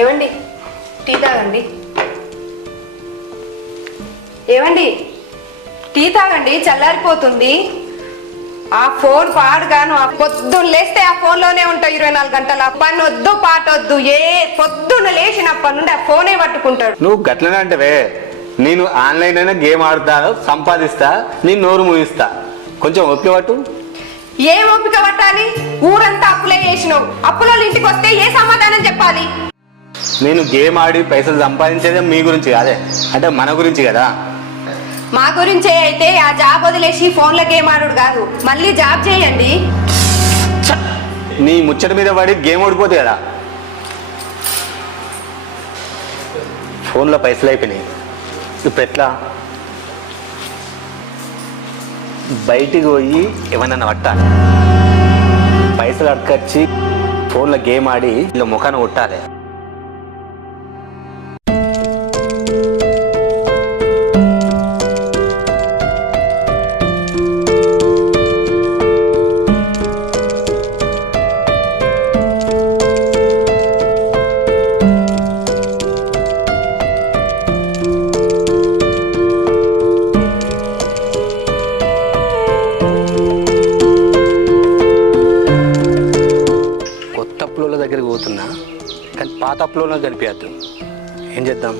ఏమండి టీ తాగండి. ఏమండి టీ తాగండి, చల్లారిపోతుంది. ఆ ఫోన్ పాడుగాను, ఆ పొద్దున్న లేస్తే ఆ ఫోన్లోనే ఉంటావు 24 గంటలు. ఆ పని వద్దు పాట వద్దు, పొద్దున్న లేచినప్పటి నుండి ఆ ఫోనే పట్టుకుంటాడు. నువ్వు గట్లనే అంటవే. నేను ఆన్లైన్ అయినా గేమ్ ఆడుతాను, సంపాదిస్తా, నేను నోరు మూయిస్తా. కొంచెం ఓపిక పట్టు. ఏం ఓపిక పట్టాలి? ఊరంతా అప్పులే చేసినావు. అప్పులో ఇంటికి వస్తే ఏ సమాధానం చెప్పాలి? నేను గేమ్ ఆడి పైసలు సంపాదించేదే మీ గురించి కాదే, అంటే మన గురించి కదా. మా గురించే అయితే ఆ జాబ్ వదిలేసి ఫోన్లో గేమ్ ఆడు కాదు, మళ్ళీ జాబ్ చేయండి. నీ ముచ్చట మీద పడి గేమ్ ఓడిపోతుంది కదా. ఫోన్లో పైసలు అయిపోయినాయి, ఇప్పుడు ఎట్లా? బయటికి పోయి ఏమన్నా పట్టాలి, పైసలు అడకొచ్చి ఫోన్లో గేమ్ ఆడి ఇలా ముఖాన్ని కొట్టాలి. అప్లోల దగ్గరికి పోతున్నా, కానీ పాత అప్లోలో కనిపించద్దు. ఏం చేద్దాం?